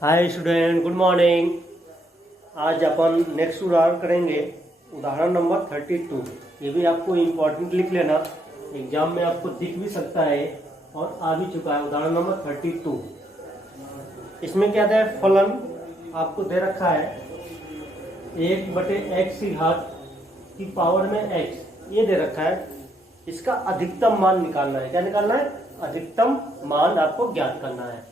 Hi student, good morning. आज अपन next उदाहरण करेंगे, उदाहरण नंबर 32। ये भी आपको इम्पोर्टेंट लिख लेना, एग्जाम में आपको दिख भी सकता है और आ भी चुका है। उदाहरण नंबर 32, इसमें क्या है, फलन आपको दे रखा है 1/x की घात की पावर में x, ये दे रखा है। इसका अधिकतम मान निकालना है। क्या निकालना है? अधिकतम मान आपको ज्ञात करना है।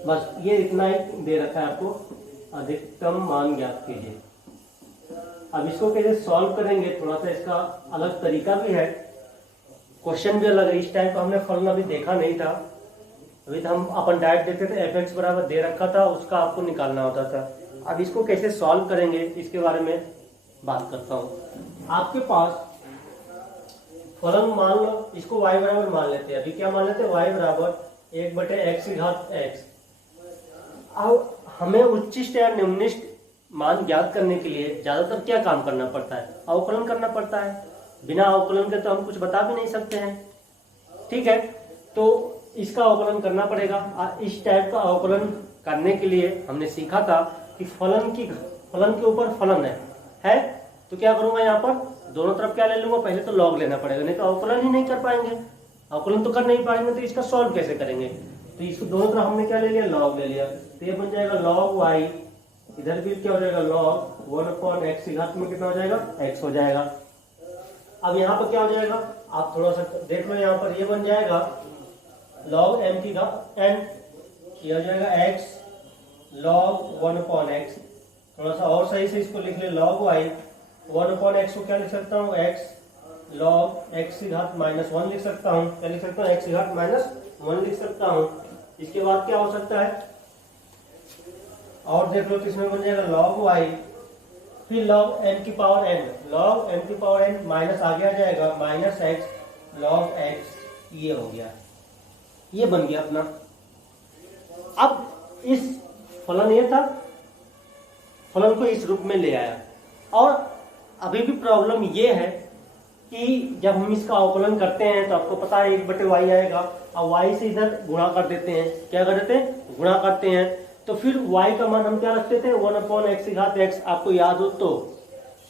बस ये इतना ही दे रखा है आपको, अधिकतम मान ज्ञात कीजिए। अब इसको कैसे सॉल्व करेंगे, थोड़ा सा इसका अलग तरीका भी है, क्वेश्चन भी अलग है। इस टाइप का हमने फलन अभी देखा नहीं था। अभी तो हम अपन डायरेक्ट देखते थे, fx बराबर दे रखा था, उसका आपको निकालना होता था। अब इसको कैसे सॉल्व करेंगे इसके बारे में बात करता हूँ। आपके पास फलन मान लो, इसको y बराबर मान लेते हैं। अभी क्या मान लेते हैं? y बराबर 1/x की घात x। अब हमें उच्चिष्ट या निम्निष्ट मान ज्ञात करने के लिए ज्यादातर क्या काम करना पड़ता है? अवकलन करना पड़ता है। बिना अवकलन के तो हम कुछ बता भी नहीं सकते हैं। ठीक है, तो इसका अवकलन करना पड़ेगा। इस टाइप का अवकलन करने के लिए हमने सीखा था कि फलन के ऊपर फलन है तो क्या करूंगा, यहाँ पर दोनों तरफ क्या ले लूंगा, पहले तो लॉग लेना पड़ेगा, नहीं तो अवकलन ही नहीं कर पाएंगे। अवकलन तो कर नहीं पाएंगे तो इसका सॉल्व कैसे करेंगे? तो इसको दोनों तरफ हमने क्या ले लिया, लॉग ले लिया। तो ये बन जाएगा log y, इधर भी क्या हो जाएगा log 1/x की घात में कितना हो जाएगा, x हो जाएगा। अब यहाँ पर क्या हो जाएगा, आप थोड़ा सा देख लो, यहाँ पर ये बन जाएगा log m की घात n, ये हो जाएगा x log 1/x। थोड़ा सा और सही से इसको लिख ले, log y 1/x को क्या लिख सकता हूँ, x log x की घात -1 लिख सकता हूँ। क्या लिख सकता हूँ? x की घात -1 लिख सकता हूँ। इसके बाद क्या हो सकता है, और देख लो किसमें बन जाएगा, log y, फिर log n की पावर n, log n की पावर n माइनस आगे आ जाएगा -x log x, ये हो गया, ये बन गया अपना। अब इस फलन ये था, फलन को इस रूप में ले आया। और अभी भी प्रॉब्लम ये है कि जब हम इसका अवकलन करते हैं तो आपको पता है 1/y आएगा। अब y से इधर गुणा कर देते हैं। क्या कर देते हैं? गुणा करते हैं। तो फिर y का मान हम क्या रखते थे, 1/x की घात x, आपको याद हो तो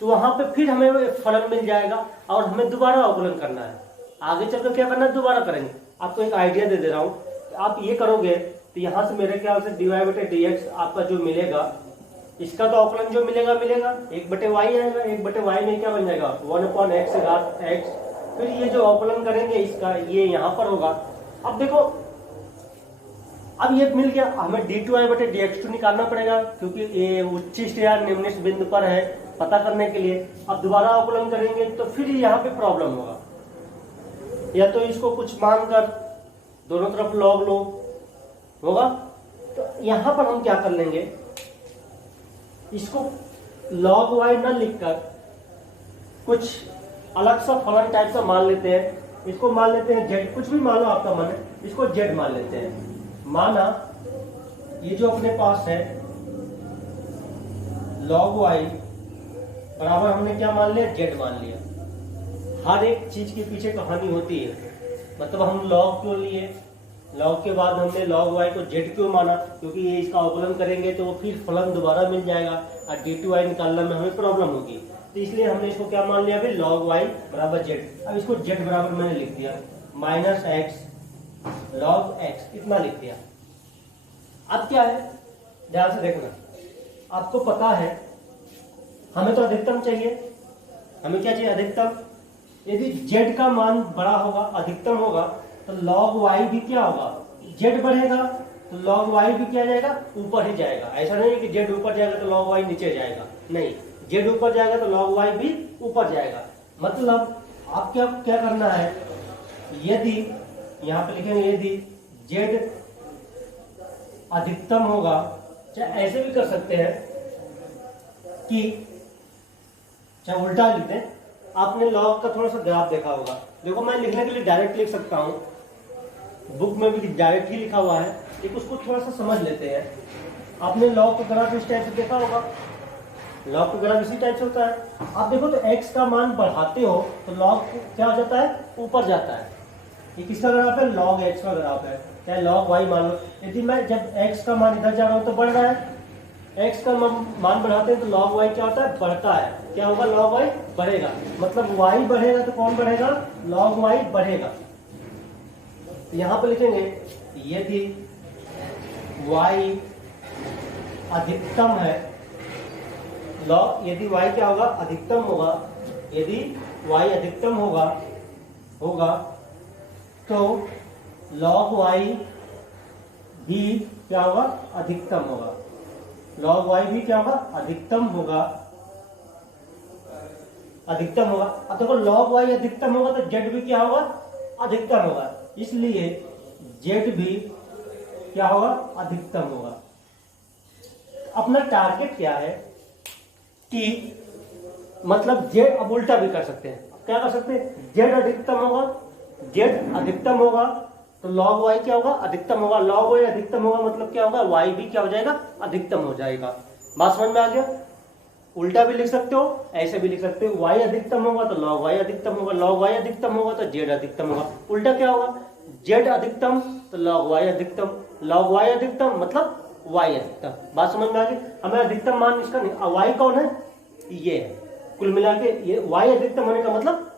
वहां पे फिर हमें फलन मिल जाएगा और हमें दोबारा अवकलन करना है। आगे चलकर क्या करना है, दोबारा करेंगे। आपको एक आइडिया दे दे रहा हूँ, आप ये करोगे तो यहाँ से मेरे ख्याल से dy/dx आपका जो मिलेगा, इसका तो अवकलन जो मिलेगा 1/y आएगा। 1/y में क्या बन जाएगा, 1/x की घात x। फिर ये जो अवकलन करेंगे इसका, ये यहाँ पर होगा। अब देखो, अब ये मिल गया, हमें d2i/dx2 निकालना पड़ेगा, क्योंकि ये उच्चिष्ट या निम्निष्ट बिंदु पर है, पता करने के लिए। अब दोबारा अवकलन करेंगे तो फिर यहाँ पे प्रॉब्लम होगा, या तो इसको कुछ मानकर दोनों तरफ लॉग लो होगा। तो यहाँ पर हम क्या कर लेंगे, इसको log y न लिखकर कुछ अलग सा फलन टाइप का मान लेते हैं। इसको मान लेते हैं z, कुछ भी मानो आपका मन है, इसको z मान लेते हैं। माना ये जो अपने पास है log y बराबर हमने क्या मान लिया, z मान लिया। हर एक चीज के पीछे कहानी होती है, मतलब हम log क्यों लिए, log के बाद हमने log y को z क्यों माना, क्योंकि ये इसका अवकलन करेंगे तो फिर फलन दोबारा मिल जाएगा और d2y निकालने में हमें प्रॉब्लम होगी। तो इसलिए हमने इसको क्या मान लिया, अभी log y बराबर z। अब इसको z बराबर मैंने लिख दिया -x log x, इतना लिख दिया। अब क्या है, ध्यान से देखना, आपको पता है हमें तो अधिकतम चाहिए। हमें क्या चाहिए, अधिकतम। यदि z का मान बड़ा होगा, अधिकतम होगा, तो log y भी क्या होगा, z बढ़ेगा तो log y भी क्या जाएगा, ऊपर ही जाएगा। ऐसा नहीं है कि z ऊपर जाएगा तो log y नीचे जाएगा, नहीं, z ऊपर जाएगा तो log y भी ऊपर जाएगा। मतलब आप क्या करना है, यदि यहाँ पे लिखेंगे यदि z अधिकतम होगा, चाहे ऐसे भी कर सकते हैं कि चाहे उल्टा लिख दें। आपने log का थोड़ा सा ग्राफ देखा होगा, देखो मैं लिखने के लिए डायरेक्ट लिख सकता हूँ, बुक में भी डायरेक्ट ही लिखा हुआ है, लेकिन उसको थोड़ा सा समझ लेते हैं। आपने log का ग्राफ इस टाइप से देखा होगा, log का ग्राफ इसी टाइप से होता है। आप देखो तो x का मान बढ़ाते हो तो log क्या हो जाता है, ऊपर जाता है। ये किसका ग्राफ है, log x का ग्राफ है। चाहे log y मान लो। यदि मैं जब x का मान इधर जा रहा हूँ तो बढ़ रहा है, x का मान बढ़ाते हैं तो log y क्या होता है, बढ़ता है। क्या होगा, log y बढ़ेगा, मतलब y बढ़ेगा तो कौन बढ़ेगा, log y बढ़ेगा। यहां पे लिखेंगे यदि y अधिकतम है, यदि y क्या होगा, अधिकतम होगा, यदि y अधिकतम होगा तो log y भी क्या होगा, अधिकतम होगा। log y भी क्या होगा, अधिकतम होगा। अब देखो log y अधिकतम होगा तो z भी क्या होगा, अधिकतम होगा, इसलिए z भी क्या होगा, अधिकतम होगा। अपना टारगेट क्या है कि मतलब z, अब उल्टा भी कर सकते हैं, क्या कर सकते हैं, z अधिकतम होगा तो log y क्या होगा, अधिकतम होगा। log y अधिकतम होगा मतलब क्या होगा, y भी क्या हो जाएगा, अधिकतम हो जाएगा। बात समझ में आ गया। उल्टा भी लिख सकते हो, ऐसे भी लिख सकते हो, y अधिकतम होगा तो log y अधिकतम होगा, log y अधिकतम होगा तो z अधिकतम होगा। उल्टा क्या होगा, z अधिकतम तो log y अधिकतम, log y अधिकतम मतलब y अधिकतम। बात समझ में आ गई। हमें अधिकतम मान इसका नहीं, y कौन है, ये है। कुल मिला के ये y अधिकतम होने का मतलब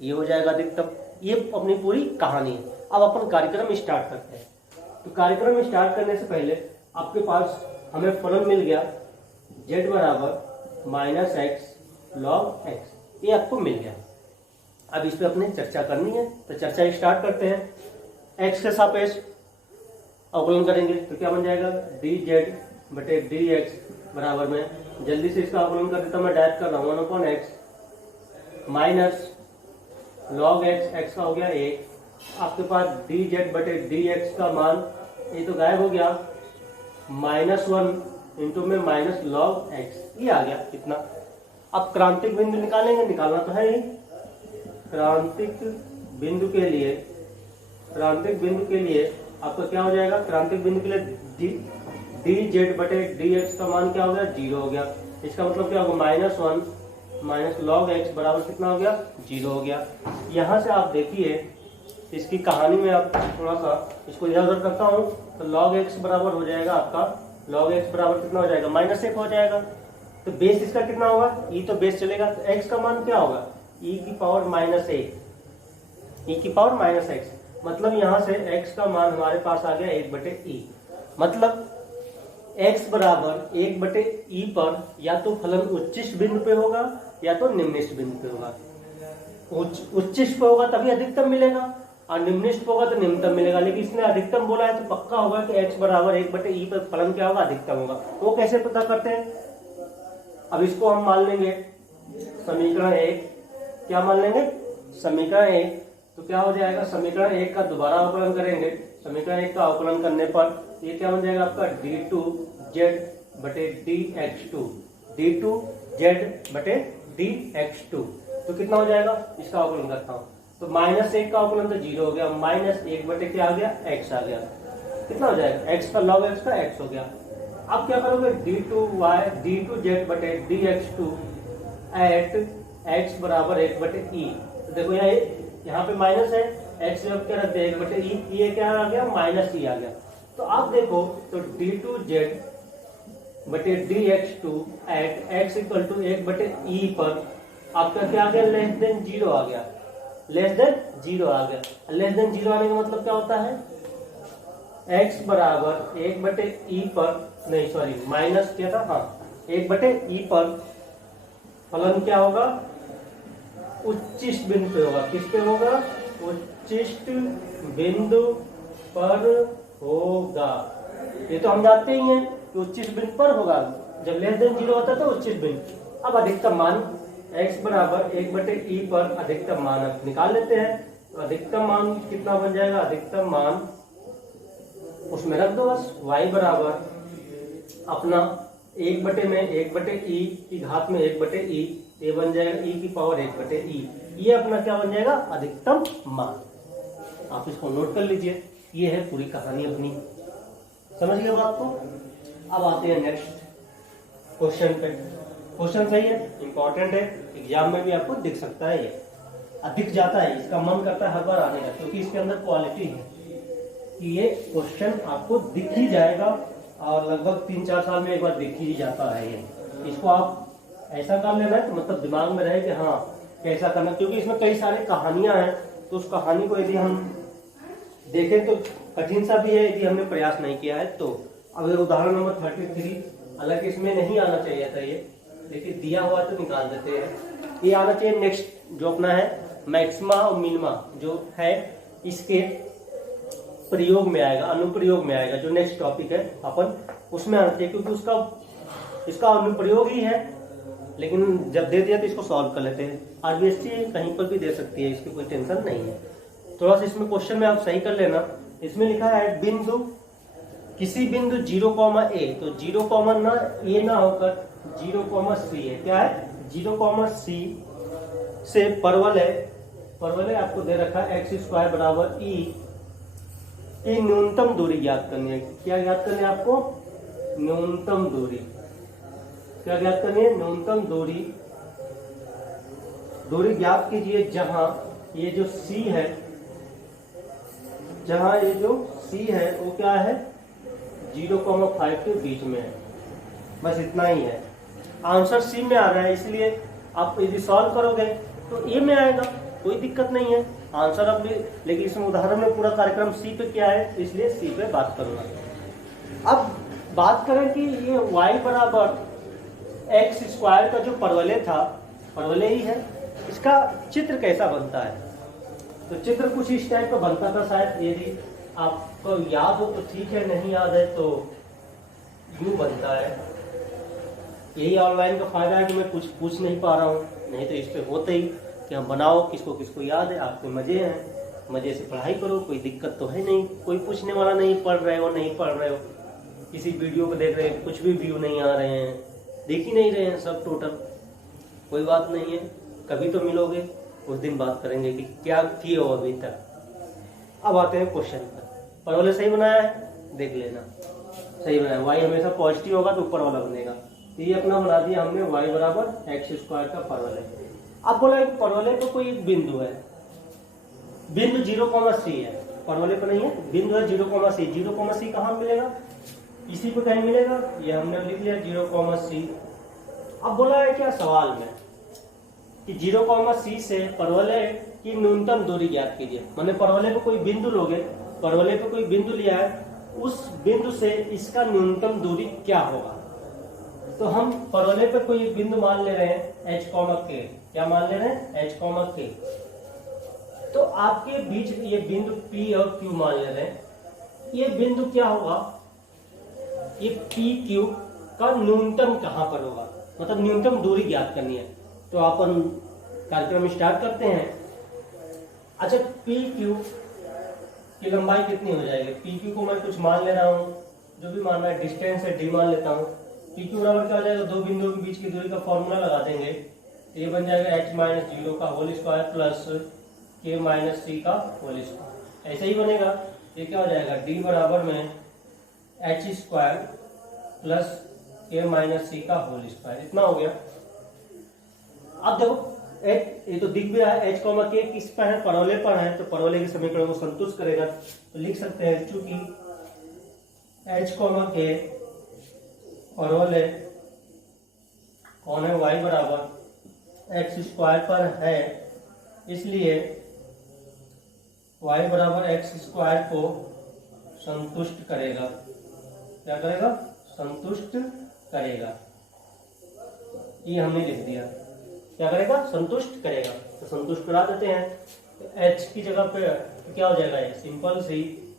ये हो जाएगा अधिकतम। ये अपनी पूरी कहानी है। अब अपन कार्यक्रम स्टार्ट करते हैं। तो कार्यक्रम स्टार्ट करने से पहले आपके पास हमें फलन मिल गया z बराबर -x log x, ये आपको मिल गया। अब इस पे अपने चर्चा करनी है, तो चर्चा स्टार्ट करते हैं। x के सापेक्ष अवकलन करेंगे तो क्या बन जाएगा, dz बटे dx बराबर में, जल्दी से इसका अवकलन कर देता मैं, डायरेक्ट कर रहा हूँ 1/x minus log x, x का हो गया 1, आपके पास dz बटे dx का मान ये तो गायब हो गया, -1 इंटू में माइनस log x, ये आ गया इतना। अब क्रांतिक बिंदु निकालेंगे, निकालना तो है ही। क्रांतिक बिंदु के लिए आपका क्या हो जाएगा, क्रांतिक बिंदु के लिए dz बटे dx का मान क्या हो गया, 0 हो गया। इसका मतलब क्या होगा, -1 माइनस log x बराबर कितना हो गया, 0 हो गया। यहाँ से आप देखिए इसकी कहानी में, आप थोड़ा सा इसको इधर उधर करता हूँ तो log x बराबर हो जाएगा आपका, log x बराबर कितना हो जाएगा, -1 हो जाएगा। तो बेस इसका कितना होगा, e तो बेस चलेगा, तो x का मान क्या होगा, e की पावर -1, मतलब यहाँ से x का मान हमारे पास आ गया 1/e। मतलब x बराबर 1/e पर या तो फलन उच्चिष्ट बिंदु पे होगा या तो निम्निष्ट बिंदु पे होगा। उच्चिष्ट पे होगा तभी अधिकतम मिलेगा और निम्निष्ट पे होगा तो निम्नतम मिलेगा। लेकिन इसने अधिकतम बोला है तो पक्का होगा कि x बराबर 1/e पर फलन क्या होगा, अधिकतम होगा। वो कैसे पता करते हैं, अब इसको हम मान लेंगे समीकरण 1, क्या मान लेंगे, समीकरण 1। तो क्या हो जाएगा, समीकरण 1 का दोबारा अवकलन करेंगे। समीकरण 1 का अवकलन करने पर ये क्या बन जाएगा आपका, d2z बटे dx2, d2z बटे dx2। तो कितना हो जाएगा, इसका अवकलन करता हूँ तो -1 का अवकलन तो 0 हो गया, -1 बटे क्या आ गया, x आ गया। कितना हो जाएगा, x का log x का x हो गया। अब क्या करोगे, d2z बटे dx2 एट x बराबर 1/e। तो देखो यहाँ पे माइनस है, x में क्या रखते हैं 1/e, ये क्या आ गया, -e आ गया। तो आप देखो तो d2z बटे dx2 eight x equal to 1/e पर आपका क्या आ गया, <0 आ गया, <0 आ गया। <0 आने का मतलब क्या होता है, x बराबर 1/e पर, नहीं सॉरी माइनस क्या था, हाँ 1/e पर फलन क्या होगा, उच्चिष्ट बिंदु पे होगा। किस पे होगा, उच्चिष्ट बिंदु पर होगा। ये तो हम जानते ही हैं कि उच्चिष्ट बिंदु पर होगा, जब <0 होता है तो उच्चिष्ट बिंदु। अब अधिकतम मान x बराबर 1/e पर अधिकतम मान निकाल लेते हैं। तो अधिकतम मान कितना बन जाएगा, अधिकतम मान उसमें रख दो बस, y बराबर अपना 1/e की घात में 1/e, ये बन जाएगा e की पावर 1/e। ये अपना क्या बन जाएगा, अधिकतम मान। आप इसको नोट कर लीजिए, ये है पूरी कहानी अपनी। समझ गए बात को। अब आते हैं नेक्स्ट क्वेश्चन पे। क्वेश्चन सही है, इंपॉर्टेंट है, एग्जाम में भी आपको दिख सकता है, ये दिख जाता है, इसका मन करता है हर बार आने का, क्योंकि इसके अंदर क्वालिटी है। कि ये क्वेश्चन आपको दिख ही जाएगा और लगभग 3-4 साल में एक बार दिख ही जाता है ये। इसको आप ऐसा कर लेना है तो मतलब दिमाग में रहे कि हाँ कैसा करना, क्योंकि इसमें कई सारी कहानियां हैं, तो उस कहानी को यदि हम देखें तो कठिन सा भी है यदि हमने प्रयास नहीं किया है तो। अब उदाहरण नंबर 33, हालांकि इसमें नहीं आना चाहिए था ये, लेकिन दिया हुआ तो निकाल देते हैं। ये आना चाहिए नेक्स्ट जो अपना है मैक्सिमा और मिनिमा जो है इसके प्रयोग में आएगा, अनुप्रयोग में आएगा, जो नेक्स्ट टॉपिक है अपन उसमें आना चाहिए, क्योंकि इसका अनुप्रयोग ही है। लेकिन जब दे दिया तो इसको सॉल्व कर लेते हैं। आरबीएससी कहीं पर भी दे सकती है, इसकी कोई टेंशन नहीं है। थोड़ा सा इसमें क्वेश्चन में आप सही कर लेना। इसमें लिखा है बिंदु, किसी बिंदु 0,a, तो 0, ना a ना होकर 0,c है। क्या है? 0,c से परवलय आपको दे रखा है x² बराबर e की न्यूनतम दूरी ज्ञात करनी है। क्या ज्ञात करनी है आपको? न्यूनतम दूरी। क्या ज्ञात करनी है? न्यूनतम दूरी ज्ञात कीजिए जहां ये जो c है, वो क्या है 0,5 के बीच में है। बस इतना ही है। आंसर सी में आ रहा है, इसलिए आप यदि सॉल्व करोगे तो ए में आएगा, कोई दिक्कत नहीं है आंसर अब भी। लेकिन इसमें उदाहरण में पूरा कार्यक्रम सी पे क्या है, इसलिए सी पे बात करूंगा। अब बात करें कि ये y बराबर x² का जो परवलय था, परवलय ही है, इसका चित्र कैसा बनता है? तो चित्र कुछ इस टाइप का बनता था शायद, यदि आपको याद हो तो ठीक है, नहीं याद है तो यूं बनता है। यही ऑनलाइन का फायदा है कि मैं कुछ पूछ नहीं पा रहा हूँ, नहीं तो इस पे होते ही कि हम बनाओ, किसको किसको याद है, आपके मजे हैं, मजे से पढ़ाई करो, कोई दिक्कत तो है नहीं, कोई पूछने वाला नहीं, पढ़ रहे हो नहीं पढ़ रहे हो, किसी वीडियो को देख रहे हैं कुछ भी व्यू नहीं आ रहे हैं, देख ही नहीं रहे हैं सब टोटल, कोई बात नहीं है, कभी तो मिलोगे, उस दिन बात करेंगे कि क्या किए हो अभी तक। अब आते हैं क्वेश्चन पर। परवलय सही बनाया है, देख लेना सही बनाया। वाई हमेशा पॉजिटिव होगा तो ऊपर वाला बनेगा। तो ये अपना बना दिया हमने y बराबर x² का परवलय। अब बोला एक परवलय को कोई एक बिंदु है, बिंदु 0,c है, परवलय को नहीं है, बिंदु है 0,c। 0,c कहाँ मिलेगा? इसी को कहीं मिलेगा, ये हमने लिख लिया 0,c। अब बोला है क्या सवाल में कि 0,c से परवलय की न्यूनतम दूरी ज्ञात कीजिए। मैंने परवलय को कोई बिंदु लोगे, परवलय को कोई बिंदु लिया है, उस बिंदु से इसका न्यूनतम दूरी क्या होगा? तो हम परवलय पर कोई बिंदु मान ले रहे हैं h, k। क्या मान ले रहे हैं? h, k। तो आपके बीच ये बिंदु p और q मान ले रहे हैं। ये बिंदु क्या होगा? ये p q का न्यूनतम कहां पर होगा, मतलब न्यूनतम दूरी ज्ञात करनी है। तो अपन कार्यक्रम स्टार्ट करते हैं। अच्छा, p q की लंबाई कितनी हो जाएगी? p q को मैं कुछ मान ले रहा हूं, जो भी मानना है, डिस्टेंस है d मान लेता हूं। p q बराबर क्या हो जाएगा? दो बिंदुओं के बीच की दूरी का फॉर्मूला लगा देंगे, ये बन जाएगा h - 0 का whole square plus k - c का होल स्क्वायर। ऐसे ही बनेगा, ये क्या हो जाएगा? d बराबर में h² प्लस k - c का होल स्क्वायर। इतना हो गया। अब देखो ये तो दिख भी रहा है, h, k किस पर है? परवलय पर है, तो परवलय के समीकरण को संतुष्ट करेगा। तो लिख सकते हैं चूंकि h, k परवलय कौन है? y बराबर x² पर है, इसलिए y बराबर x² को संतुष्ट करेगा। क्या करेगा? संतुष्ट करेगा। ये हमने लिख दिया। क्या करेगा? संतुष्ट करेगा। तो संतुष्ट करा देते हैं। तो h की जगह पे तो क्या हो जाएगा? ये सिंपल सी,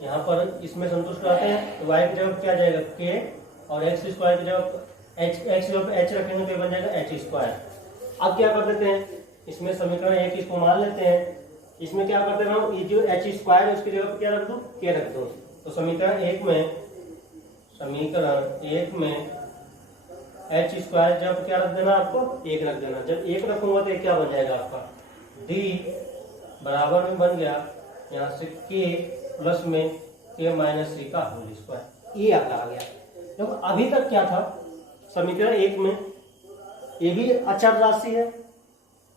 यहाँ पर इसमें संतुष्ट कराते हैं तो y की जगह क्या जाएगा? k, और x² की जगह h रखेंगे तो बन जाएगा h²। अब क्या कर देते हैं, इसमें समीकरण एक इसको मान लेते हैं, इसमें क्या करते हैं, ये जो h² है उसकी जगह पे क्या रख दो? k रख दो। तो समीकरण एक में h² जब क्या रख देना आपको? 1 रख देना। जब 1 रखूंगा तो ये क्या बन जाएगा आपका? d बराबर में बन गया यहाँ से k प्लस में k - c का होल स्क्वायर। ये आ गया। देखो अभी तक क्या था समीकरण एक में, ये भी अचर राशि है,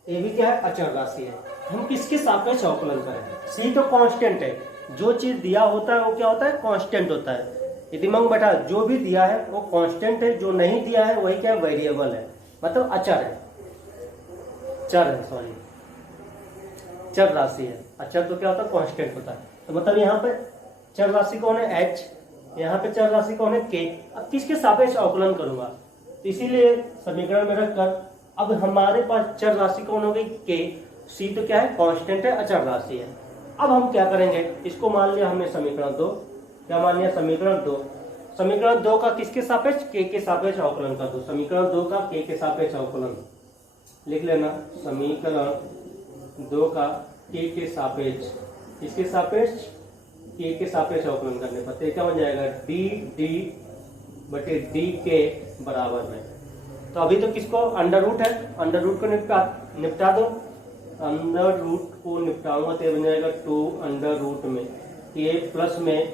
ये भी क्या है? अचर राशि है। हम किसके सापेक्ष अवकलन करें? c तो कांस्टेंट है, जो चीज दिया होता है वो क्या होता है, कांस्टेंट होता है। ये दिमाग में बैठा, जो भी दिया है वो कांस्टेंट है, जो नहीं दिया है वही क्या है, वेरिएबल है, मतलब अचर है, चर है, सॉरी चर राशि है। अचर तो क्या होता है, कांस्टेंट होता है। तो मतलब यहाँ पे चर राशि कौन है, एच, यहाँ पे चर राशि कौन है, के। अब किसके सापेक्ष अवकलन करूंगा, तो इसीलिए समीकरण में रखकर अब हमारे पास चर राशि कौन हो गई, के, सी तो क्या है, कांस्टेंट है, अचर राशि है। अब हम क्या करेंगे, इसको मान लिया हमने समीकरण 2, क्या मान लिया, समीकरण 2। समीकरण 2 का किसके सापेक्ष, के के सापेक्ष अवकलन कर दो। समीकरण 2 का के के सापेक्ष अवकलन लिख लेना। समीकरण 2 का के सापेक्ष, इसके सापेक्ष, के सापेक्ष अवकलन करने पर क्या बन जाएगा, डी डी बटे डी के बराबर में। तो अभी तो किसको, अंडर रूट है, अंडर रूट को निपटा दो। अंडर रूट को निपटाऊंगा तो बन जाएगा 2 अंडर रूट में के प्लस में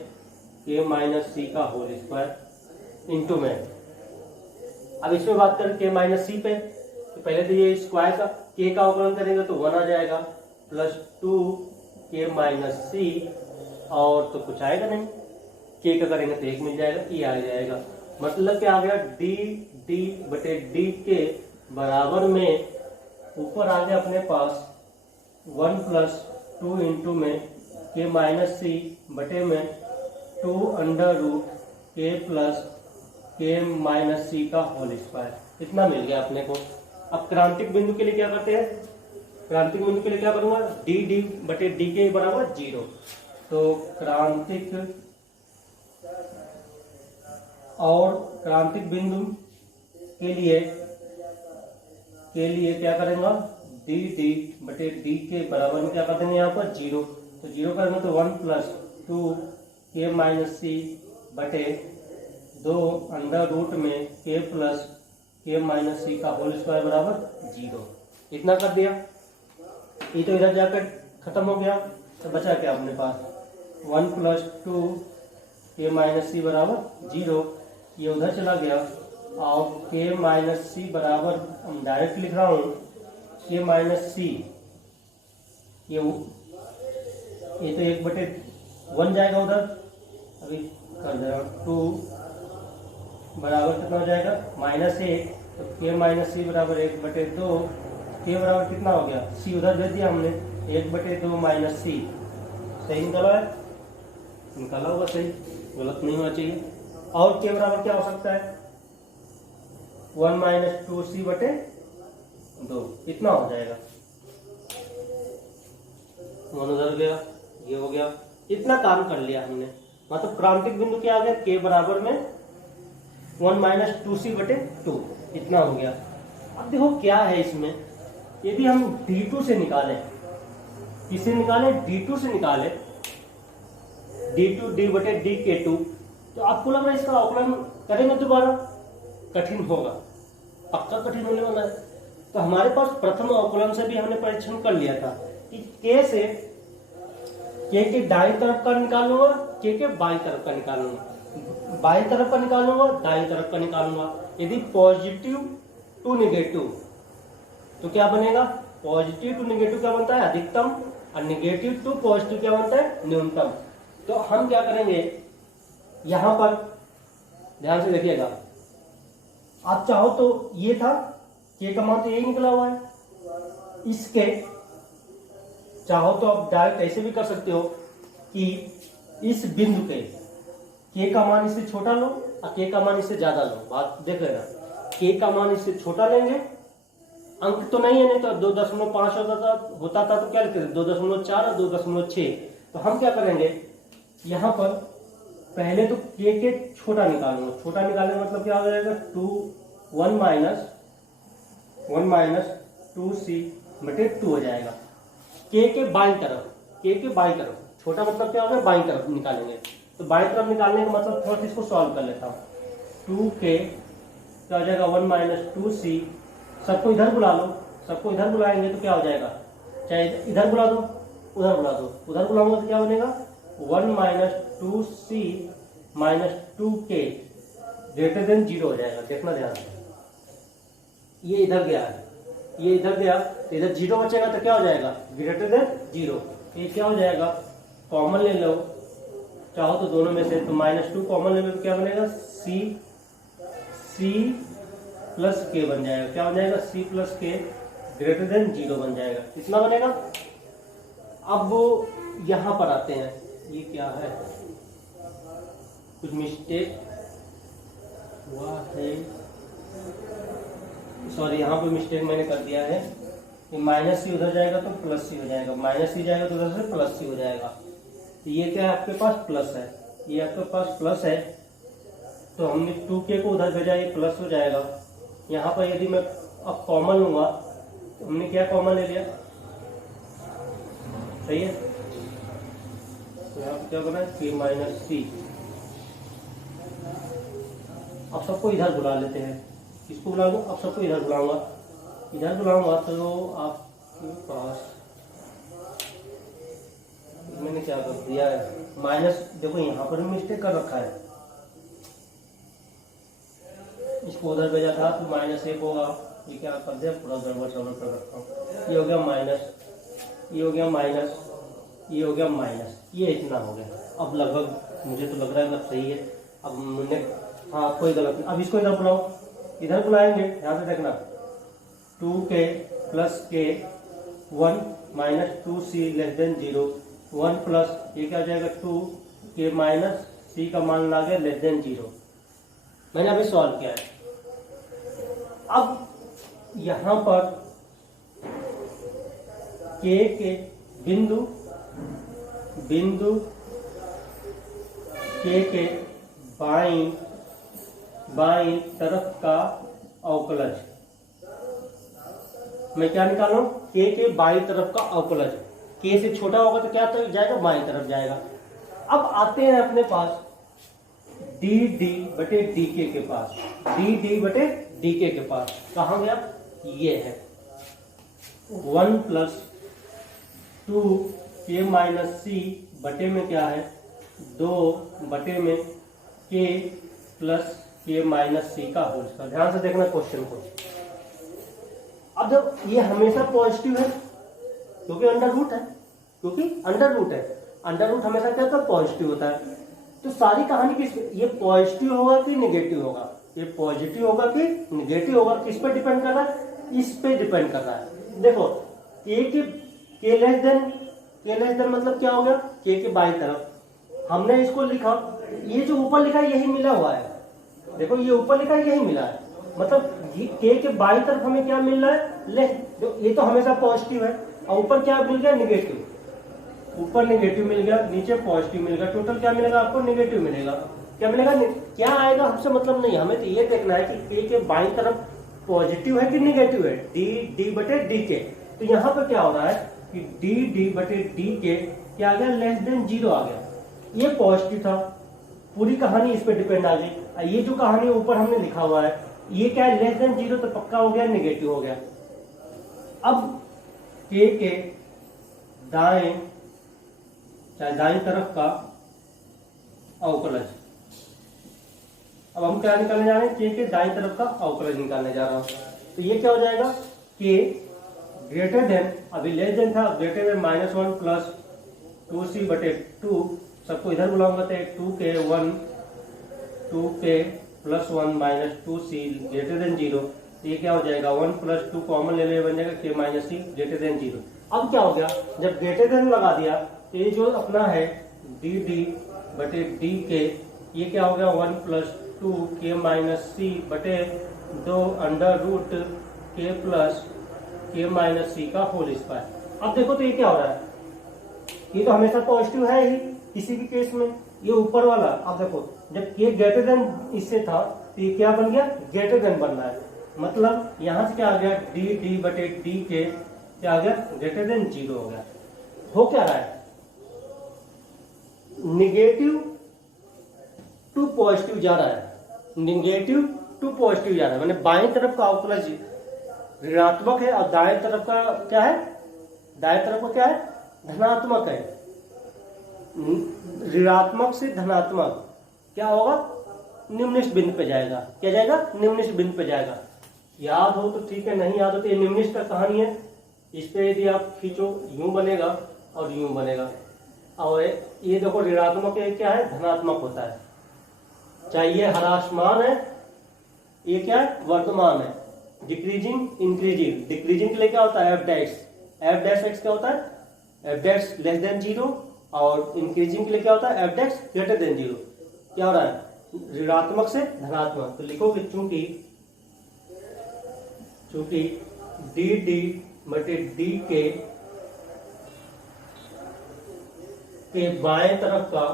के माइनस सी का होल स्क्वायर इंटू में। अब इसमें बात करें के माइनस सी पे, तो पहले तो ये स्क्वायर का के का अवकलन करेंगे तो 1 आ जाएगा, प्लस 2 के माइनस सी, और तो कुछ आएगा नहीं, के का करेंगे तो 1 मिल जाएगा, ये आ जाएगा। मतलब क्या आ गया, डी डी बटे डी के बराबर में ऊपर आ गया अपने पास 1 प्लस 2 इंटू में के माइनस सी बटे में 2 अंडर रूट के प्लस के माइनस सी का होल स्क्वायर। इतना मिल गया अपने को। अब क्रांतिक बिंदु के लिए क्या करते हैं, क्रांतिक बिंदु के लिए क्या करूंगा, डी डी बटे डी के बराबर 0। तो क्रांतिक और क्रांतिक बिंदु के लिए क्या करेंगे, डी डी बटे डी के बराबर में क्या कर देंगे यहाँ पर 0। तो 0 करेंगे तो 1 प्लस 2 के माइनस सी बटे 2 अंडर रूट में के प्लस के माइनस सी का होल स्क्वायर बराबर 0। इतना कर दिया, ये तो इधर जाकर खत्म हो गया। तो बचा क्या अपने पास, 1 प्लस 2 के माइनस सी बराबर 0, ये उधर चला गया। और के माइनस सी बराबर डायरेक्ट लिख रहा हूँ, के माइनस सी, ये तो 1 बटे 1 जाएगा उधर, अभी कर दे रहा हूँ, 2 बराबर कितना हो जाएगा, -1। तो के माइनस सी बराबर 1 बटे 2, के बराबर कितना हो गया, सी उधर दे दिया हमने, 1 बटे 2 माइनस सी। सही निकाला है, निकाला होगा सही, गलत नहीं होना चाहिए। और के बराबर क्या हो सकता है, 1 माइनस 2 सी बटे 2, इतना हो जाएगा। 1 उधर गया, ये हो गया, इतना काम कर लिया हमने। मतलब क्रांतिक बिंदु क्या आ गया, के बराबर में 1 माइनस 2 सी बटे 2, इतना हो गया। अब देखो क्या है इसमें, यदि हम D2 से निकाले, किसे निकाले, D2 से निकाले, D2 D बटे D के 2, तो आपको लग रहा है इसका अवकलन करेंगे दोबारा कठिन होगा, पक्का कठिन होने वाला है। तो हमारे पास प्रथम अवकलन से भी हमने परीक्षण कर लिया था कि के से के दाईं तरफ का निकालूंगा, के बाईं तरफ का निकालूंगा, बाईं तरफ का निकालूंगा, दाईं तरफ का निकालूंगा। यदि पॉजिटिव टू निगेटिव तो क्या बनेगा, पॉजिटिव टू निगेटिव क्या बनता है, अधिकतम, और निगेटिव टू पॉजिटिव क्या बनता है, न्यूनतम। तो हम क्या करेंगे, यहां पर ध्यान से देखिएगा, आप चाहो तो ये था, के का मान तो यही निकला हुआ है, इसके चाहो तो आप डायरेक्ट ऐसे भी कर सकते हो कि इस बिंदु के का मान इससे छोटा लो और के का मान इससे ज्यादा लो। बात देख लेना, के का मान इससे छोटा लेंगे, अंक तो नहीं है, नहीं तो 2.5 होता था तो क्या लिखते थे, 2.4 और 2.6। तो हम क्या करेंगे, यहाँ पर पहले तो के छोटा निकालूंगा, छोटा निकालने मतलब क्या हो जाएगा, 1 माइनस 2 बटे 2 हो जाएगा। के बाईं तरफ, के बाईं तरफ, छोटा मतलब क्या होगा, बाईं तरफ निकालेंगे। तो बाईं तरफ निकालने का मतलब थोड़ा सा इसको सॉल्व कर लेता हूँ। 2k क्या हो जाएगा, 1 माइनस 2c, सबको इधर बुला लो, सबको इधर बुलाएंगे तो क्या हो जाएगा, चाहे इधर बुला दो, उधर बुला दो, उधर बुलाऊंगा तो क्या बनेगा, 1 minus 2c minus 2k greater than 0 हो जाएगा। देखना ध्यान से, ये इधर गया है, ये इधर गया, तो इधर 0 बचेगा तो क्या हो जाएगा, ग्रेटर देन 0। ये क्या हो जाएगा, कॉमन ले लो, चाहो तो दोनों में से, तो -2 कॉमन ले लो तो क्या बनेगा, c प्लस के बन जाएगा। क्या बन जाएगा, c प्लस के ग्रेटर देन 0 बन जाएगा। कितना बनेगा। अब वो यहां पर आते हैं, ये क्या है, कुछ मिस्टेक हुआ है, सॉरी यहाँ पे मिस्टेक मैंने कर दिया है कि -c उधर जाएगा तो +c हो जाएगा, -c जाएगा तो उधर से +c हो जाएगा। तो ये क्या है, आपके पास प्लस है, ये आपके पास प्लस है, तो हमने 2k को उधर भेजा, ये प्लस हो जाएगा। यहाँ पर यदि मैं अब कॉमन लूंगा तो हमने क्या कॉमन ले लिया, सही है। तो यहाँ पे क्या बना, k-c। अब सबको इधर बुला लेते हैं, किसको बुलाऊंगा, अब सबको इधर बुलाऊंगा, इधर बुलाऊंगा तो आपके पास मैंने क्या कर दिया है, माइनस, देखो यहाँ पर भी मिस्टेक कर रखा है, इसको उधर भेजा था तो -1 होगा, ये क्या कर दिया, पूरा गड़बड़ कर रखा हूँ। ये हो गया माइनस, ये हो गया माइनस, ये हो गया माइनस, ये इतना हो गया। अब लगभग मुझे तो लग रहा है मतलब सही है। अब मैंने, हाँ कोई गलत नहीं। अब इसको इधर बुलाओ, इधर बुलाएंगे, ध्यान से देखना, 2k प्लस के 1 -2c लेस देन 0, 1 प्लस ये क्या हो जाएगा, 2k माइनस c का मान ला गया लेस देन 0। मैंने अभी सॉल्व किया है। अब यहां पर k के बिंदु k के बाईं तरफ का अवकलज, मैं क्या निकालूं, k के बाईं तरफ का अवकलज, k से छोटा होगा तो क्या तो जाएगा, बाईं तरफ जाएगा। अब आते हैं अपने पास dd बटे dk के पास, dd बटे dk के पास कहाँ गया, ये है 1 प्लस 2k माइनस c बटे में क्या है, 2 बटे में k plus k minus c का होल स्क्वायर। ध्यान से देखना क्वेश्चन को। अब जब ये हमेशा पॉजिटिव है क्योंकि अंडर रूट है, अंडर रूट हमेशा क्या होता है, पॉजिटिव होता है। तो सारी कहानी किस, ये पॉजिटिव होगा कि निगेटिव होगा, ये पॉजिटिव होगा कि निगेटिव होगा, किस पे डिपेंड कर रहा है, इस पे डिपेंड कर रहा है। देखो k लेस देन मतलब क्या हो गया, k के बाईं तरफ हमने इसको लिखा, ये जो ऊपर लिखा है यही मिला हुआ है, देखो ये ऊपर लिखा है यही मिला है, मतलब k के बाईं तरफ हमें क्या मिल रहा है, लेस, ये तो हमेशा पॉजिटिव है, और ऊपर क्या मिल गया, निगेटिव, ऊपर निगेटिव मिल गया, नीचे पॉजिटिव मिल गया, टोटल क्या मिलेगा आपको, निगेटिव मिलेगा। क्या मिलेगा, क्या आएगा हमसे मतलब नहीं, हमें तो ये देखना है कि k के बाईं तरफ पॉजिटिव है कि निगेटिव है, d बटे dk। तो यहाँ पर क्या हो रहा है कि d बटे dk क्या आ गया, लेस देन 0 आ गया। ये पॉजिटिव था, पूरी कहानी इस पे डिपेंड आ गई। ये जो कहानी ऊपर हमने लिखा हुआ है ये क्या है, लेस देन 0, तो पक्का हो गया निगेटिव हो गया। अब k के दाएं तरफ का अवकलज, अब हम क्या निकालने जा रहे हैं, k के दाएं तरफ का अवकलज निकालने जा रहा हूं। तो ये क्या हो जाएगा, k ग्रेटर देन, अभी लेस देन था, ग्रेटर देन -1 प्लस 2c बटे 2, सबको इधर बुलाऊंगा तो 2k plus 1 minus 2c greater than 0। ये क्या हो जाएगा, 1 प्लस 2 कॉमन ले ले बन जाएगा k minus c greater than 0। अब क्या हो गया, जब ग्रेटर देन लगा दिया तो ये जो अपना है dd बटे dk, ये क्या हो गया, 1 प्लस 2 k माइनस c बटे 2 under root k plus k minus c का होल स्क्वायर। अब देखो तो ये क्या हो रहा है, ये तो हमेशा पॉजिटिव है ही किसी भी केस में, ये ऊपर वाला। अब देखो जब k ग्रेटर देन इससे था तो ये क्या बन गया, ग्रेटर देन बन रहा है, मतलब यहां से क्या आ गया, dd बटे dk क्या आ गया, ग्रेटर देन 0 हो गया। हो क्या रहा है, निगेटिव टू पॉजिटिव जा रहा है, निगेटिव टू पॉजिटिव जा रहा है, मैंने बाएं तरफ का अवकलज ऋणात्मक है और दाएं तरफ का क्या है, दाएं तरफ का क्या है, धनात्मक है। ऋणात्मक से धनात्मक क्या होगा, निम्नलिखित बिंदु पे जाएगा, क्या जाएगा, निम्नलिखित बिंदु पे जाएगा। याद हो तो ठीक है, नहीं याद हो तो ये निम्नलिखित का कहानी है, इस पे यदि आप खींचो यूं बनेगा और यूं बनेगा, और ये देखो ऋणात्मक ये क्या है, धनात्मक होता है। चाहे ये ह्रासमान है, ये क्या है, वर्तमान है। डिक्रीजिंग इंक्रीजिंग, डिक्रीजिंग के लिए क्या होता है, एफ डैश एक्स क्या होता है, एफ डैश लेस देन 0, और इंक्रीजिंग के लिए क्या होता है, एफ डैश ग्रेटर देन 0। क्या हो रहा है, ऋणात्मक से धनात्मक। तो लिखोगे चूंकि डी डी बटे डी के बाएं तरफ का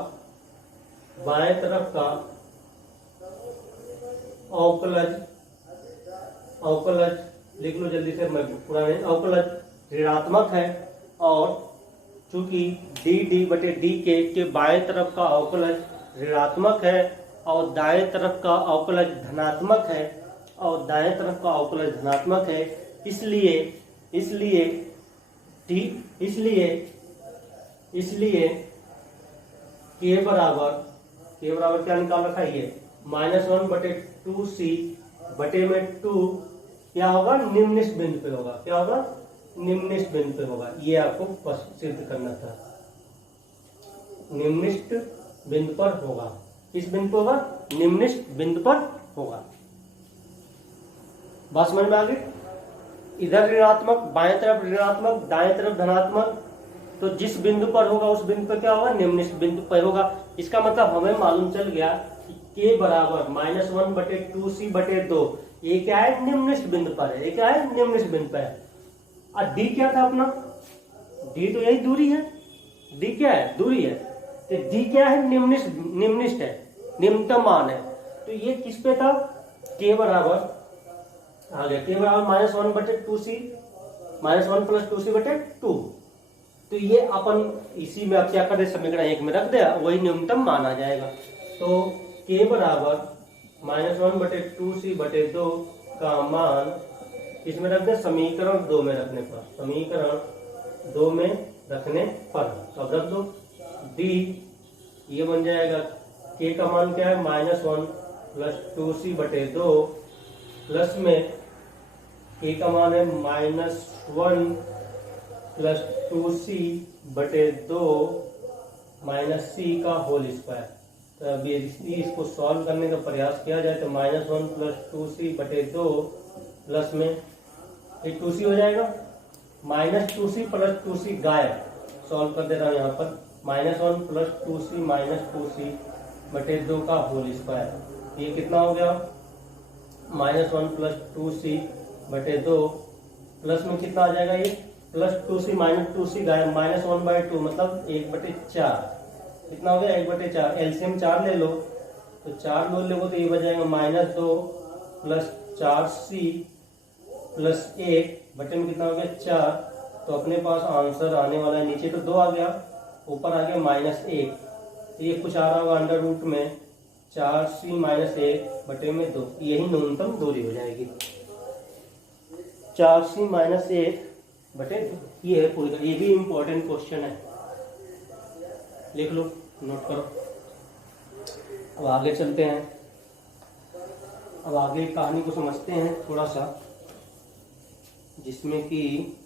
अवकलज लिख लो जल्दी से, मैं पूरा नहीं, अवकलज ऋणात्मक है, और चूंकि डी डी बटे डी के बाएं तरफ का अवकलज ऋणात्मक है, और दाएं तरफ का अवकलज धनात्मक है, और दाएं तरफ का अवकलज धनात्मक है, इसलिए के बराबर क्या निकाल रखा है, ये -1/2c बटे में 2 क्या होगा, निम्नलिखित बिंदु पे होगा। क्या होगा, निम्नलिखित बिंदु पे होगा। ये आपको सिद्ध करना था, निम्नलिखित बिंदु पर होगा। किस बिंदु पर होगा, निम्नलिखित बिंदु पर होगा। बात समझ में आ गई। इधर ऋणात्मक, बाएं तरफ ऋणात्मक, दाएं तरफ धनात्मक, तो जिस बिंदु पर होगा उस बिंदु पर क्या होगा, निम्नलिखित बिंदु पर होगा। इसका मतलब हमें मालूम चल गया कि के बराबर -1/2c बटे 2, ये क्या है, निम्नलिखित बिंदु पर है। ये क्या है, निम्नलिखित बिंदु पर है। और डी क्या था अपना, डी तो यही दूरी है, डी क्या है, दूरी है। तो डी क्या है, निम्नलिखित है, निम्नतम मान है। तो ये किस पे था, के बराबर आ गया, के बराबर -1/2c, -1 + 2c बटे 2। तो ये अपन इसी में अब क्या करें, समीकरण 1 में रख दे, वही न्यूनतम मान आ जाएगा। तो के बराबर -1/2c बटे 2 का मान इसमें रख दे, समीकरण 2 में रखने पर, समीकरण 2 में रखने पर तो रख दो। डी ये बन जाएगा, के का मान क्या है, -1 + 2c बटे 2, प्लस में के का मान है -1 + 2c बटे 2 -c का होल स्क्वायर। तो अभी इसको सॉल्व करने का प्रयास किया जाए तो -1 + 2c बटे 2 प्लस में एक 2c हो जाएगा, -2c + 2c गायब, सॉल्व कर दे रहा हूँ यहाँ पर, -1 + 2c - 2c बटे 2 का होल स्क्वायर। ये कितना हो गया, -1 + 2c बटे 2 प्लस में कितना आ जाएगा, ये +2c - 2c गायब, -1/2 मतलब 1/4। कितना हो गया, 1/4। एलसीएम 4 ले लो, तो 4 लोगे तो ये बच जाएगा -2 + 4c + 1 बटे में कितना हो गया, 4। तो अपने पास आंसर आने वाला है, नीचे तो 2 आ गया, ऊपर आ गया -1। तो ये कुछ आ रहा होगा अंडर रूट में 4c - 1 बटे में 2, यही न्यूनतम दूरी हो जाएगी, 4c - 1 बटे 2। ये है पूरी, ये भी इम्पोर्टेंट क्वेश्चन है, लिख लो, नोट करो। अब आगे चलते हैं, अब आगे कहानी को समझते हैं थोड़ा सा, जिसमें कि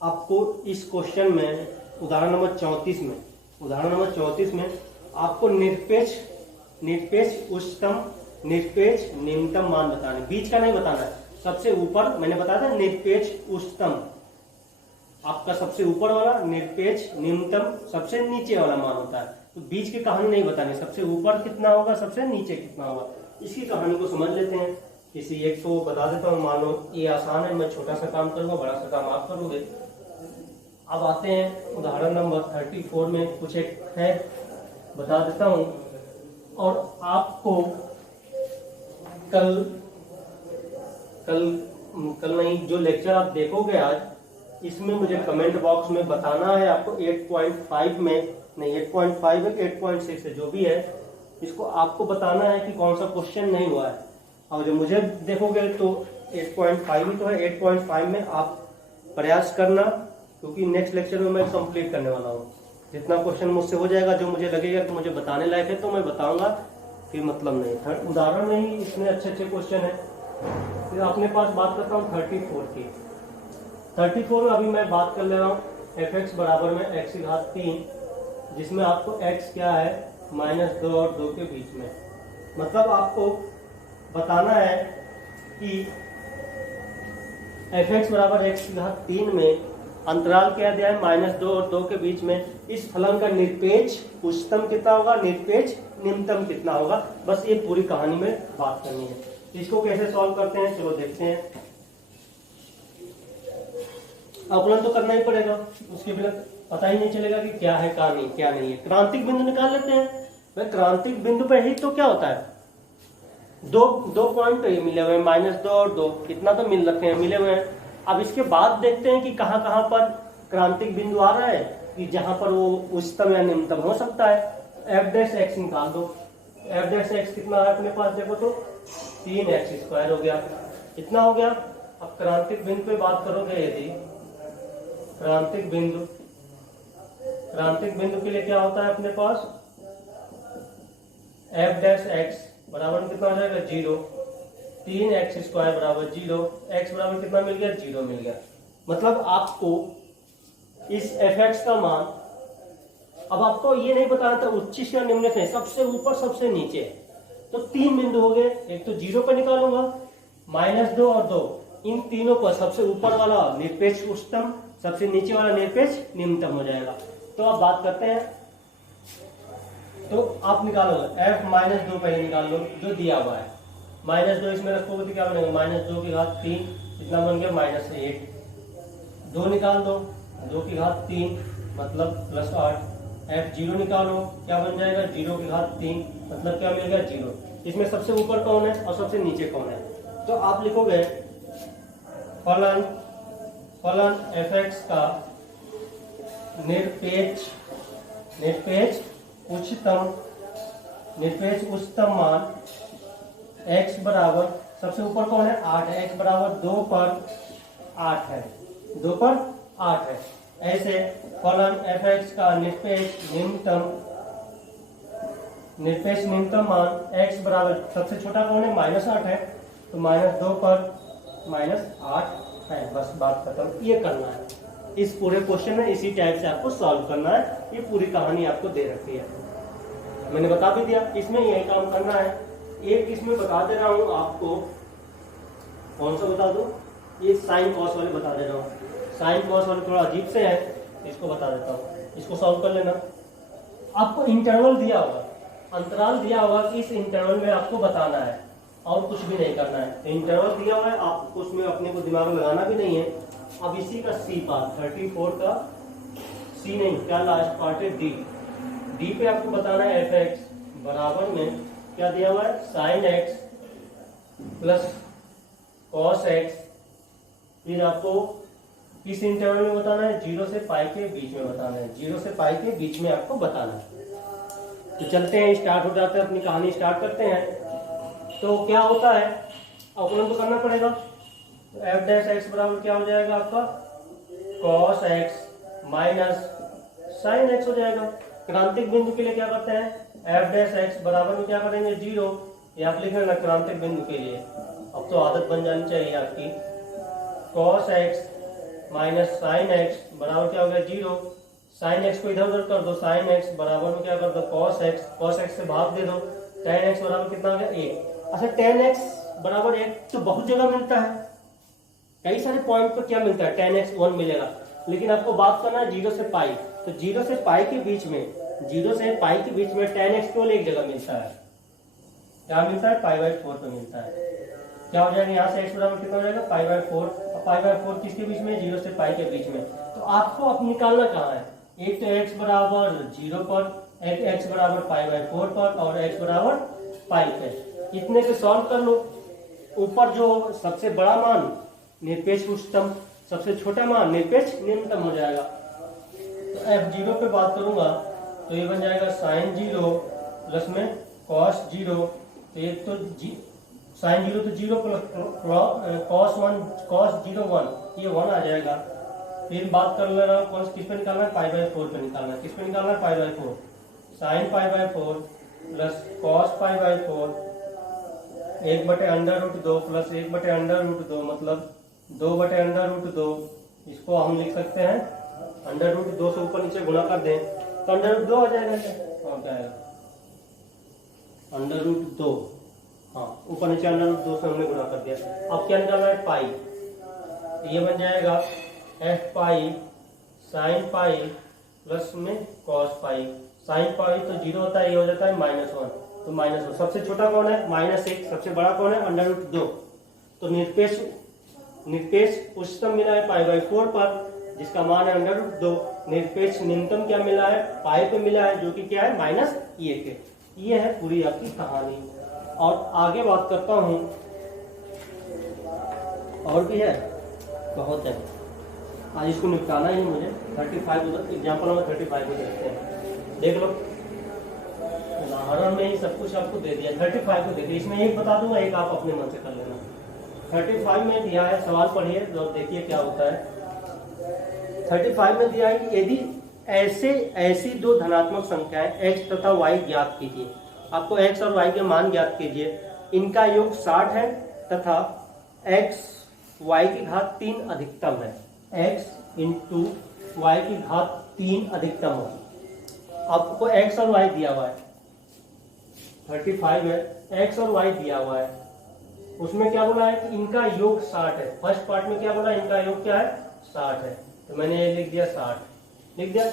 आपको इस क्वेश्चन में उदाहरण नंबर 34 में आपको निरपेक्ष उच्चतम, निरपेक्ष निम्नतम मान बताने, बीच का नहीं बताना है, सबसे ऊपर मैंने बताया था निरपेक्ष उच्चतम, आपका सबसे ऊपर वाला, निरपेक्ष निम्नतम सबसे नीचे वाला मान होता है। तो बीच की कहानी नहीं बतानी, सबसे ऊपर कितना होगा, सबसे नीचे कितना होगा, इसकी कहानी को समझ लेते हैं। किसी एक को बता देता हूँ, मानो ये आसान है, मैं छोटा सा काम करूंगा, बड़ा सा काम आप करोगे। अब आते हैं उदाहरण नंबर 34 में, कुछ एक है बता देता हूँ, और आपको कल नहीं, जो लेक्चर आप देखोगे आज, इसमें मुझे कमेंट बॉक्स में बताना है आपको 8.5 में, नहीं 8.5 है 8.6 है, जो भी है, इसको आपको बताना है कि कौन सा क्वेश्चन नहीं हुआ है। और जो मुझे देखोगे तो 8.5 ही तो है, 8.5 में आप प्रयास करना, क्योंकि नेक्स्ट लेक्चर में मैं कंप्लीट करने वाला हूँ। जितना क्वेश्चन मुझसे हो जाएगा, जो मुझे लगेगा कि मुझे बताने लायक है तो मैं बताऊंगा, फिर मतलब नहीं। थर्ड उदाहरण में ही इतने अच्छे क्वेश्चन है। फिर अपने पास बात करता हूँ 34 की। 34 में अभी मैं बात कर ले रहा हूँ एफ एक्स बराबर में एक्स की घात 3, जिसमें आपको एक्स क्या है -2 और 2 के बीच में। मतलब आपको बताना है कि एफ एक्स बराबर एक्स की घात 3 में अंतराल क्या दिया है -2 और 2 के बीच में, इस फलन का निरपेक्ष उच्चतम कितना होगा, निरपेक्ष निम्नतम कितना होगा। बस ये पूरी कहानी में बात करनी है। इसको कैसे सॉल्व करते हैं चलो देखते हैं। अवकलन तो करना ही पड़ेगा, उसके बिना पता ही नहीं चलेगा कि क्या है क्या नहीं है। क्रांतिक बिंदु निकाल लेते हैं। भाई क्रांतिक बिंदु पे ही तो क्या होता है, दो पॉइंट मिले हुए हैं, -2 और 2, इतना तो मिल रखे हैं, मिले हुए हैं। अब इसके बाद देखते हैं कि कहां कहां पर क्रांतिक बिंदु आ रहा है कि जहां पर वो उच्चतम या निम्नतम हो सकता है। एफ डैश एक्स निकाल दो। एफ डैश एक्स कितना है अपने पास, देखो तो 3x² हो गया, इतना हो गया। अब क्रांतिक बिंदु पे बात करोगे, यदि क्रांतिक बिंदु के लिए क्या होता है अपने पास, एफ डैश एक्स बराबर कितना हो जाएगा 0, 3x² बराबर 0, x बराबर कितना मिल गया 0 मिल गया। मतलब आपको इस एफ एक्स का मान, अब आपको ये नहीं बताना था उच्च या निम्न है, सबसे ऊपर सबसे नीचे, तो 3 बिंदु हो गए। एक तो 0 पर निकालूंगा, -2 और 2, इन तीनों पर सबसे ऊपर वाला निरपेक्ष उच्चतम, सबसे नीचे वाला निरपेक्ष निम्नतम हो जाएगा। तो अब बात करते हैं, तो आप निकालो f -2 पहले निकाल लो जो दिया हुआ है, -2 इसमें रखोगे तो क्या बनेगा, -2 की घात 3, इतना बन गया -8। 2 निकाल दो, 2 की घात 3 मतलब +8। f0 निकालो, क्या बन जाएगा 0 की घात 3 मतलब क्या मिल गया 0। इसमें सबसे ऊपर कौन है और सबसे नीचे कौन है, तो आप लिखोगे फलन एफ एक्स का निरपेक्ष उच्चतम मान x बराबर, सबसे ऊपर कौन है 8 है, x बराबर 2 पर 8 है, 2 पर 8 है। ऐसे फलन एफ एक्स का निरपेक्ष निम्नतम मान x बराबर, सबसे छोटा कौन है -8 है, तो -2 पर -8 है। बस बात खत्म। ये करना है इस पूरे क्वेश्चन में, इसी टाइप से आपको सॉल्व करना है। ये पूरी कहानी आपको दे रखी है, मैंने बता भी दिया, इसमें यही काम करना है। एक इसमें बता दे रहा हूं आपको, कौन सा बता दूं, ये साइन कॉस वाले बता दे रहा हूँ। साइन कॉस वाले थोड़ा अजीब से है, इसको बता देता हूँ, इसको सॉल्व कर लेना। आपको इंटरवल दिया होगा, अंतराल दिया होगा कि इस इंटरवल में आपको बताना है और कुछ भी नहीं करना है। इंटरवल दिया हुआ है, आपको उसमें अपने को दिमाग में लगाना भी नहीं है। अब इसी का सी पार्ट 34 का सी नहीं, क्या लास्ट पार्ट है डी पे आपको बताना है एफ एक्स बराबर में क्या दिया हुआ है, sine x plus cos x. फिर आपको किस इंटरवल में बताना है, 0 से पाई के बीच में बताना है, 0 से पाई के बीच में आपको बताना है। तो चलते हैं, स्टार्ट हो जाते हैं, अपनी कहानी स्टार्ट करते हैं। तो क्या होता है, अवकलन तो करना पड़ेगा। तो एफ डैश एक्स बराबर क्या हो जाएगा आपका, cos x minus sine x हो जाएगा। क्रांतिक बिंदु के लिए क्या करते हैं, एफ डैश एक्स बराबर में क्या करेंगे 0, ये आप लिख लेना क्रांतिक बिंदु के लिए। अब तो आदत बन जानी चाहिए आपकी। Cos x minus sine x बराबर क्या हो गया 0। साइन एक्स को इधर उधर कर दो, साइन एक्स बराबर में क्या कर दो कॉस एक्स से भाग दे दो, tan एक्स बराबर कितना हो गया 1। अच्छा tan एक्स बराबर 1 तो बहुत जगह मिलता है, कई सारे पॉइंट पर क्या मिलता है tan एक्स 1 मिलेगा, लेकिन आपको बात करना है 0 से पाई। तो 0 से पाई के बीच में, 0 से पाई के बीच में tan एक्स केवल एक जगह मिलता है, क्या मिलता है π/4 पे मिलता है। क्या हो जाएगा यहाँ से x बराबर कितना हो जाएगा π/4, और π/4 किसके बीच में, 0 से पाई के बीच में। तो आपको अब निकालना कहाँ है, एक तो x बराबर 0 पर, एक x बराबर π/4 पर और x बराबर पाई पे। इतने से सॉल्व कर लो। ऊपर जो सबसे बड़ा मान निरपेक्ष उच्चतम, सबसे छोटा मान निरपेक्ष निम्नतम हो जाएगा। तो f0 पे बात करूंगा तो ये बन जाएगा साइन 0 प्लस में कॉस 0। तो ये तो साइन 0 तो 0 प्लस कॉस 0 1, ये 1 आ जाएगा। फिर बात कर ले रहा हूँ कौन किस पे निकालना है, π/4 पे निकालना है। किस पे निकालना है π/4, साइन π/4 प्लस कॉस π/4 1/√2 प्लस 1/√2 मतलब 2/√2। इसको हम लिख सकते हैं अंडर रूट 2 से ऊपर नीचे गुणा कर दें तो अंडर रूट 2 आ जाएगा क्या, और क्या आएगा अंडर रूट 2, हाँ ऊपर नीचे अंडर रूट 2 से हमने गुणा कर दिया। अब क्या निकालना है पाई, ये बन जाएगा F pi sine pi plus में कॉस पाई। साइन पाई तो 0 होता है, ये हो जाता है -1, तो -1 सबसे छोटा कौन है -1, सबसे बड़ा कौन है अंडर रूट 2। तो निरपेक्ष उच्चतम मिला है π/4 पर जिसका मान है अंडर रूट 2। निरपेक्ष न्यूनतम क्या मिला है पाई पे मिला है जो कि क्या है -1। ये है पूरी आपकी कहानी। और आगे बात करता हूं, और भी है बहुत है, आज इसको निपटाना ही मुझे। 35 एग्जाम्पल नंबर 35 को देखते हैं, देख लो उदाहरण में ही सब कुछ आपको दे दिया। 35 को देखिए, इसमें एक बता दूंगा, एक आप अपने मन से कर लेना। 35 में दिया है, सवाल पढ़िए तो देखिए क्या होता है। 35 में दिया है कि यदि ऐसी दो धनात्मक संख्याएं x तथा y ज्ञात कीजिए। आपको x और y के मान ज्ञात कीजिए, इनका योग 60 है तथा x y की घात 3 अधिकतम है। x इंटू y की घात 3 अधिकतम होगी। आपको x और y दिया हुआ है, 35 है, x और y दिया हुआ है, उसमें क्या बोला है कि इनका योग 60 है। फर्स्ट पार्ट में क्या बोला, इनका योग क्या है 60 है, तो मैंने ये लिख दिया 60 लिख दिया।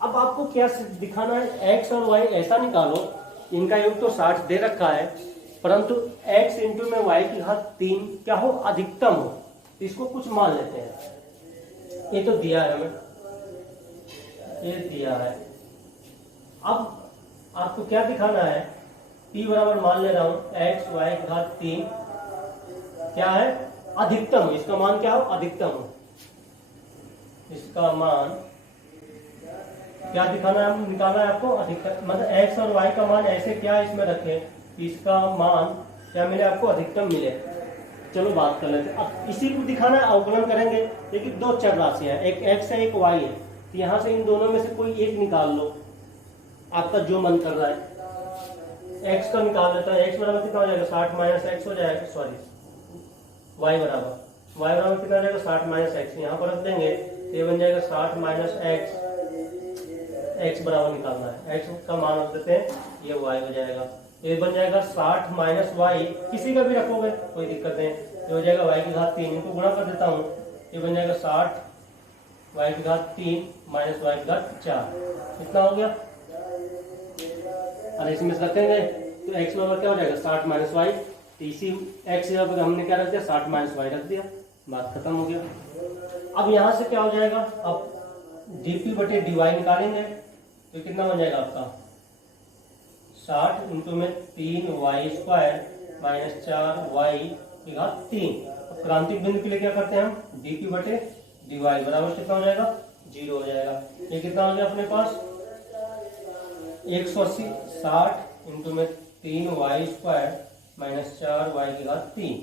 अब आपको क्या दिखाना है, x और y ऐसा निकालो, इनका योग तो 60 दे रखा है परंतु x इंटू में y की घात 3 क्या हो अधिकतम हो, तो इसको कुछ मान लेते हैं। ये तो दिया है हमें, ये दिया है। अब आपको क्या दिखाना है, p बराबर मान ले रहा हूं x y की घात 3 क्या है अधिकतम हो, इसका मान क्या हो अधिकतम हो। इसका मान क्या दिखाना है, निकालना है आपको अधिकतम, मतलब x और y का मान ऐसे क्या इसमें रखें, इसका मान क्या मिले आपको अधिकतम मिले। चलो बात कर लेते हैं। अब इसी को दिखाना है, अवकलन करेंगे। देखिए दो चर राशियां हैं, एक x है एक y है, तो यहां से इन दोनों में से कोई एक निकाल लो, आपका जो मन कर रहा है। x का निकाल लेता है, x बराबर कितना हो जाएगा 60 माइनस x हो जाएगा, सॉरी y बराबर कितना हो जाएगा 60 माइनस x, यहाँ पर रख देंगे तो ये बन जाएगा 60 माइनस x बराबर निकालना है, x का मान रख देते हैं, ये y हो जाएगा। ये बन जाएगा 60 माइनस y, किसी का भी रखोगे कोई दिक्कत नहीं, ये हो जाएगा y की घात 3, इनको गुणा कर देता हूँ, ये बन जाएगा 60 y की घात 3 माइनस y की घात 4, इतना हो गया। और इसमें से रखेंगे तो x बराबर क्या हो जाएगा 60 माइनस y, तो इसी x जगह हमने क्या रख दिया 60 माइनस y रख दिया, बात खत्म हो गया। अब यहाँ से क्या हो जाएगा, अब dp बटे dy निकालेंगे तो कितना बन जाएगा आपका 60 इंटू में 3y² माइनस 4y की घात 3। अब क्रांतिक बिंदु के लिए क्या करते हैं हम, dp बटे dy बराबर कितना हो जाएगा 0 हो जाएगा। ये कितना हो गया अपने पास 180, 60 इंटू में 3y² माइनस 4y की घात 3,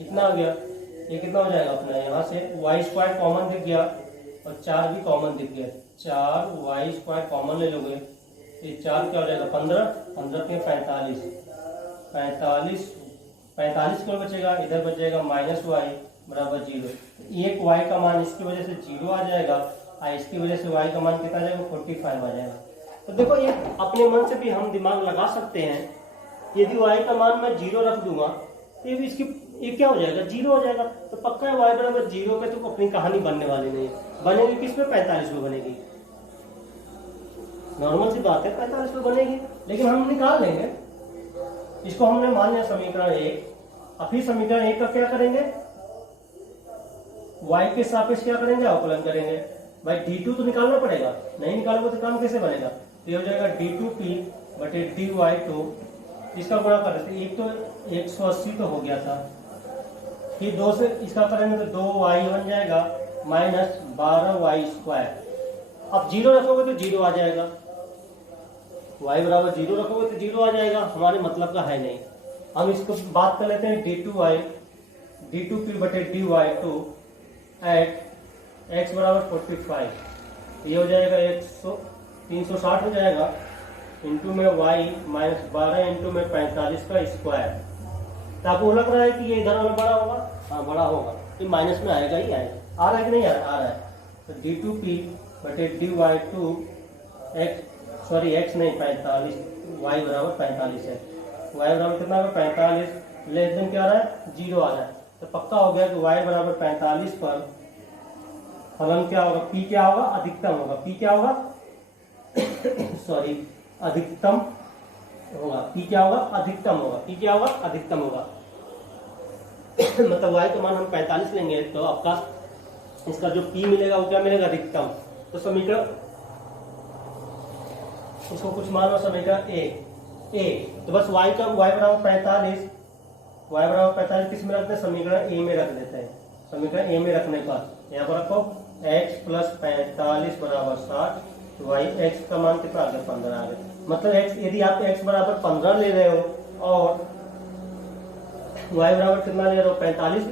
इतना हो गया। ये कितना हो जाएगा अपना, यहाँ से y² कॉमन दिख गया और 4 भी कॉमन दिख गया, 4y² कॉमन ले लोगे, ये 4 क्या हो जाएगा 15, 15 के 45 को बचेगा, इधर बचेगा माइनस y बराबर 0। एक y का मान इसकी वजह से 0 आ जाएगा और इसकी वजह से y का मान कितना आ जाएगा 45 आ जाएगा। तो देखो ये अपने मन से भी हम दिमाग लगा सकते हैं, यदि y का मान मैं 0 रख दूंगा तो ये भी इसकी ये क्या हो जाएगा 0 हो जाएगा, तो पक्का है y बराबर 0 पे तो अपनी कहानी बनने वाली नहीं है। बनेगी किस पे 45 पे बनेगी, नॉर्मल सी बात है 45 पे बनेगी, लेकिन हम निकाल लेंगे इसको। हमने मान लिया समीकरण 1, अब फिर समीकरण 1 का क्या करेंगे, y के सापेक्ष क्या करेंगे अवकलन करेंगे। भाई d2 तो निकालना पड़ेगा, नहीं निकालोगे तो काम कैसे बनेगा, तो ये हो जाएगा d2p बटे dy2, इसका गुणा कर देते, एक तो 180 तो हो गया था, फिर 2 से इसका करेंगे तो 2y बन जाएगा माइनस 12y²। अब 0 रखोगे तो 0 आ जाएगा, y बराबर 0 रखोगे तो 0 आ जाएगा, हमारे मतलब का है नहीं। हम इसको बात कर लेते हैं d2p बटे dy2 एट x बराबर 45, ये हो जाएगा 360 हो जाएगा, इंटू में y माइनस 12 इंटू में 45 का स्क्वायर। तो आपको लग रहा है कि ये इधर वाला बड़ा होगा, हाँ बड़ा होगा, ये माइनस में आएगा ही आएगा, आ रहा है कि नहीं आ रहा है। तो d2p बटे dy two X, sorry X नहीं 45, y बराबर 45 है। y बराबर कितना होगा 45, लेस देन क्या आ रहा है 0 आ रहा है। तो पक्का हो गया कि y बराबर 45 पर फलन क्या होगा, p क्या होगा, अधिकतम होगा। p क्या होगा सॉरी अधिकतम होगा। p क्या होगा, अधिकतम होगा। p क्या होगा, अधिकतम होगा। मतलब y का मान हम 45 लेंगे तो आपका इसका जो p मिलेगा वो क्या मिलेगा, अधिकतम। तो समीकरण इसको कुछ मान लो समीकरण a तो बस y बराबर 45, y बराबर 45 किस में रखते हैं, समीकरण a में रख देते हैं। समीकरण a में रखने पर यहाँ पर रखो x प्लस 45 बराबर 60, y x का मान कितना आ गया 15 आ गया। मतलब x यदि आप x बराबर 15 ले रहे हो और y बराबर कितना ले रहे हो 45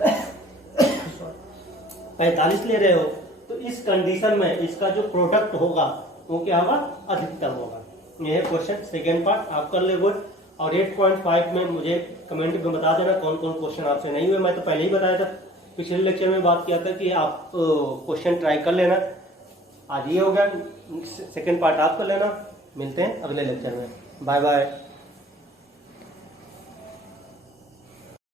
ले रहे हो, तो इस कंडीशन में इसका जो प्रोडक्ट होगा वो क्या होगा, अधिकतम होगा। यह है क्वेश्चन सेकेंड पार्ट, आप कर ले गुड। और 8.5 में मुझे कमेंट में बता देना कौन कौन क्वेश्चन आपसे नहीं हुए। मैं तो पहले ही बताया था, पिछले लेक्चर में बात किया था कि आप क्वेश्चन ट्राई कर लेना। आज ये हो गया, सेकेंड पार्ट आप कर लेना। मिलते हैं अगले लेक्चर में, बाय बाय।